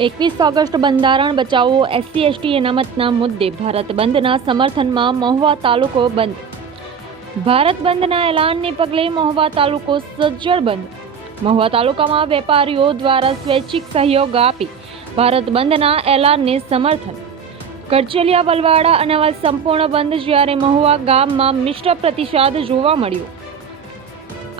21 August બંધારણ બચાવો SC/ST અનામતના મુદ્દે ભારત બંધના સમર્થનમાં મહુવા તાલુકો બંધ. ભારત બંધના એલાનને પગલે મહુવા તાલુકો સજ્જડ બંધ. મહુવા તાલુકામાં વેપારીઓ દ્વારા સ્વૈચ્છિક સહયોગ આપી ભારત બંધના એલાનને સમર્થન. કરચલિયા, વલવાડા અને અવાજ સંપૂર્ણ બંધ, જ્યારે મહુવા ગામમાં મિશ્ર પ્રતિસાદ જોવા મળ્યો.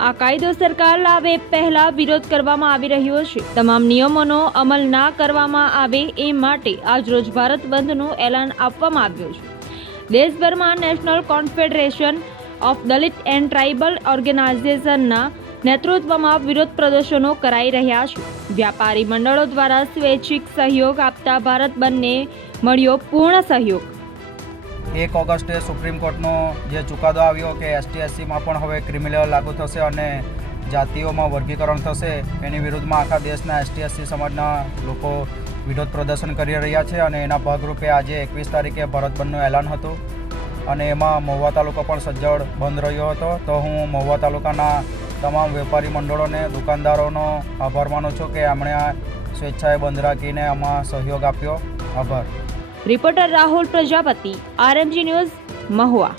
આ કાયદો સરકાર લાવે પહેલા વિરોધ કરવામાં આવી રહ્યો છે. તમામ નિયમોનો અમલ ના કરવામાં આવે એ માટે આજરોજ ભારત બંધનું એલાન આપવામાં આવ્યું છે. દેશભરમાં National Confederation of Dalit and Tribal ઓર્ગેનાઇઝેશનના નેતૃત્વમાં વિરોધ પ્રદર્શનો કરાઈ રહ્યા છે. વ્યાપારી મંડળો દ્વારા સ્વૈચ્છિક સહયોગ આપતા ભારત બંધને મળ્યો પૂર્ણ સહયોગ. 1 ઓગસ્ટે સુપ્રીમ કોર્ટનો જે ચુકાદો આવ્યો કે ST/SCમાં પણ હવે ક્રિમિનલ લાગુ થશે અને જાતિઓમાં વર્ગીકરણ થશે, એની વિરુદ્ધમાં આખા દેશના ST/SC સમાજના લોકો વિરોધ પ્રદર્શન કરી રહ્યા છે. અને એના ભાગરૂપે આજે 21 તારીખે ભારત બંધનું એલાન હતું અને એમાં મહુવા તાલુકો પણ સજ્જડ બંધ રહ્યો હતો. તો હું મહુવા તાલુકાના તમામ વેપારી મંડળોને, દુકાનદારોનો આભાર માનું છું કે એમણે આ સ્વેચ્છાએ બંધ રાખીને આમાં સહયોગ આપ્યો. આભાર. Reporter Rahul Prajapati, RMG news, Mahuva.